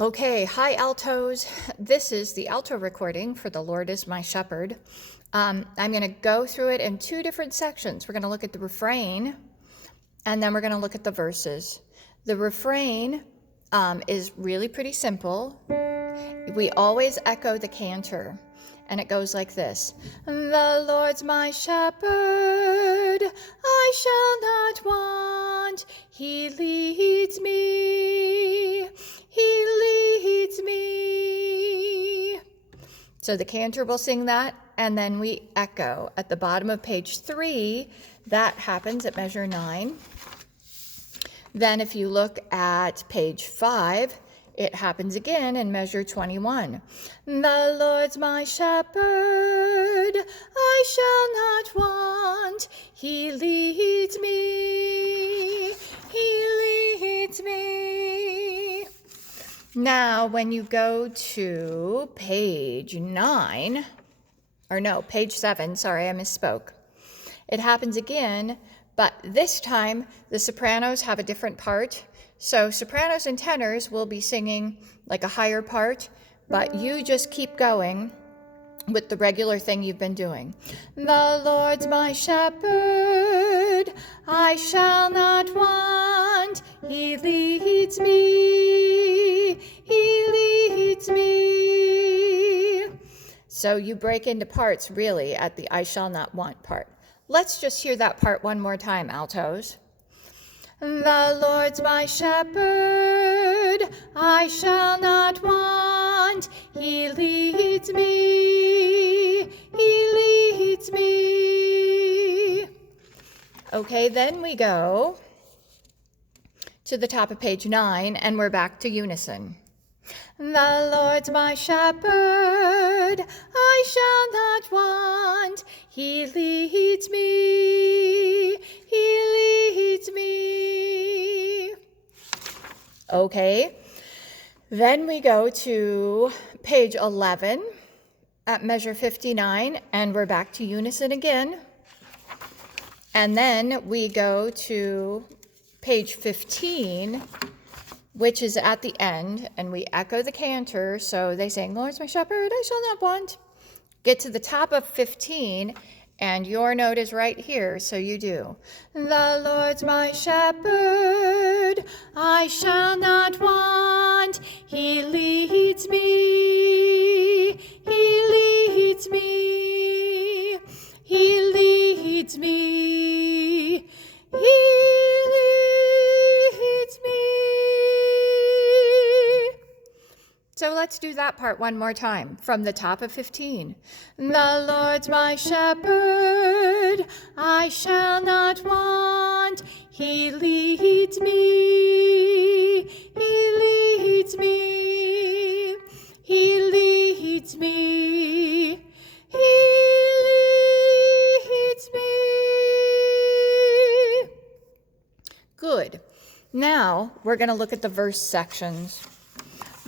Okay, hi altos. This is the alto recording for The Lord is My Shepherd. I'm going to go through it in two different sections. We're going to look at the refrain, and then we're going to look at the verses. The refrain is really pretty simple. We always echo the cantor, and it goes like this. The Lord's my shepherd, I shall not want. He leads me, he leads me. So the cantor will sing that, and then we echo. At the bottom of page 3, that happens at measure 9. Then if you look at page 5, it happens again in measure 21. The Lord's my shepherd, I shall not want. He leads me, he leads me. Now, when you go to page 9, or no, page 7, sorry, I misspoke. It happens again, but this time the sopranos have a different part. So sopranos and tenors will be singing like a higher part, but you just keep going with the regular thing you've been doing. The Lord's my shepherd, I shall not want. He leads me, he leads me. So you break into parts really at the I shall not want part. Let's just hear that part one more time, altos. The Lord's my shepherd, I shall not want. He leads me, he leads me. Okay, then we go to the top of page 9, and we're back to unison. The Lord's my shepherd, I shall not want. He leads me, he leads me. Okay, then we go to page 11 at measure 59, and we're back to unison again. And then we go to page 15, which is at the end, and we echo the cantor. So they sing, Lord's my shepherd, I shall not want. Get to the top of 15, and your note is right here, so you do. The Lord's my shepherd, I shall not want. He leads me, he leads me, he leads me, he leads me. So let's do that part one more time from the top of 15. The Lord's my shepherd, I shall not want. He leads me, he leads me, he leads me, he leads me. Good. Now we're going to look at the verse sections.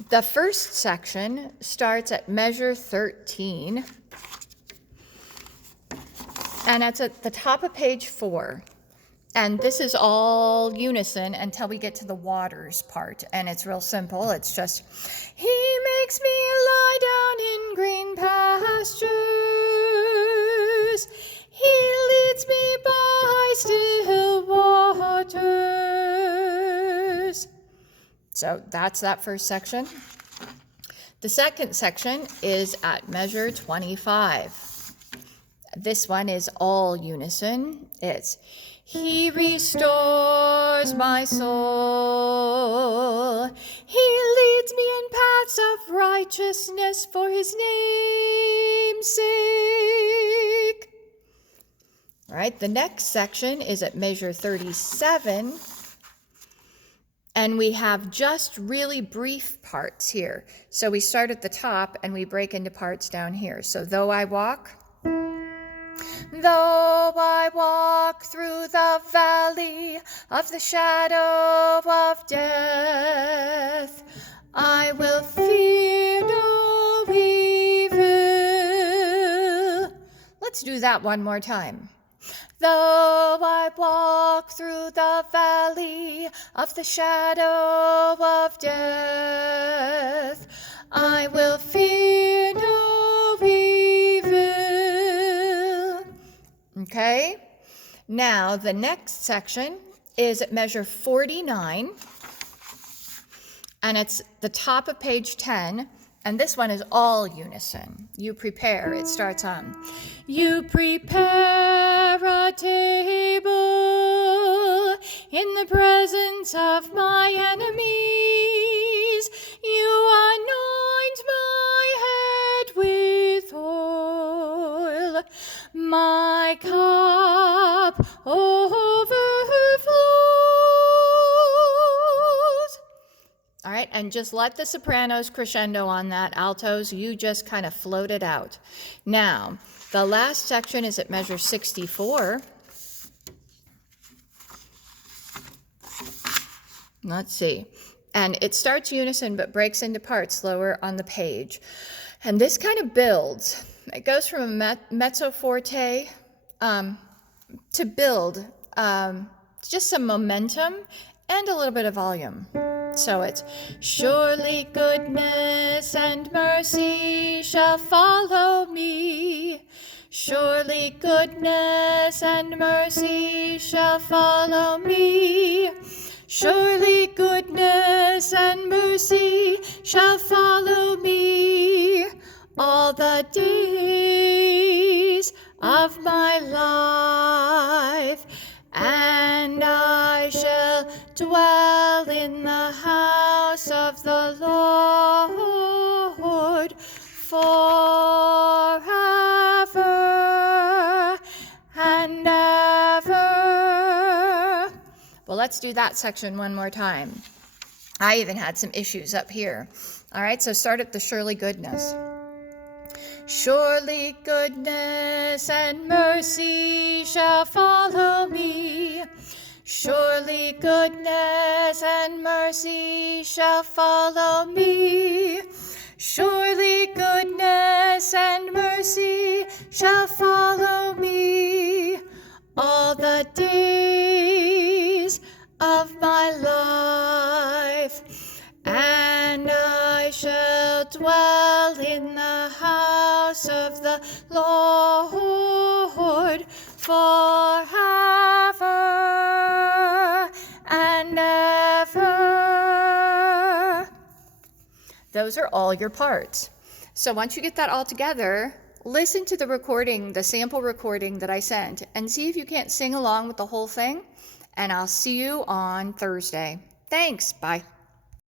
The first section starts at measure 13, and it's at the top of page 4. And this is all unison until we get to the waters part, and it's real simple. It's just, He makes me lie down in green pastures. He leads me by still waters. So that's that first section. The second section is at measure 25. This one is all unison. It's, He restores my soul. He leads me in paths of righteousness for His name's sake. All right, the next section is at measure 37. And we have just really brief parts here. So we start at the top and we break into parts down here. So though I walk through the valley of the shadow of death, I will fear no evil. Let's do that one more time. Though I walk through the valley of the shadow of death, I will fear no evil. Okay? Now, the next section is at measure 49, and it's the top of page 10, and this one is all unison. You prepare. It starts on, you prepare a table in the presence of my enemies. You anoint my head with oil. My cup overflows. All right, and just let the sopranos crescendo on that. Altos, you just kind of float it out. Now, the last section is at measure 64. Let's see. And it starts unison but breaks into parts lower on the page. And this kind of builds. It goes from a mezzo forte to build just some momentum and a little bit of volume. So it's, surely goodness and mercy shall follow me. Surely goodness and mercy shall follow me. Surely goodness and mercy shall follow me all the days of my life, and I shall dwell in the house of the Lord forever and ever. Well, let's do that section one more time. I even had some issues up here. All right, so start at the surely goodness. Surely goodness and mercy shall follow me. Surely goodness and mercy shall follow me. Surely goodness and mercy shall follow me all the days of my life, and I shall dwell in the house of the Lord forever and ever. Those are all your parts. So once you get that all together, listen to the recording, the sample recording that I sent, and see if you can't sing along with the whole thing. And I'll see you on Thursday. Thanks. Bye.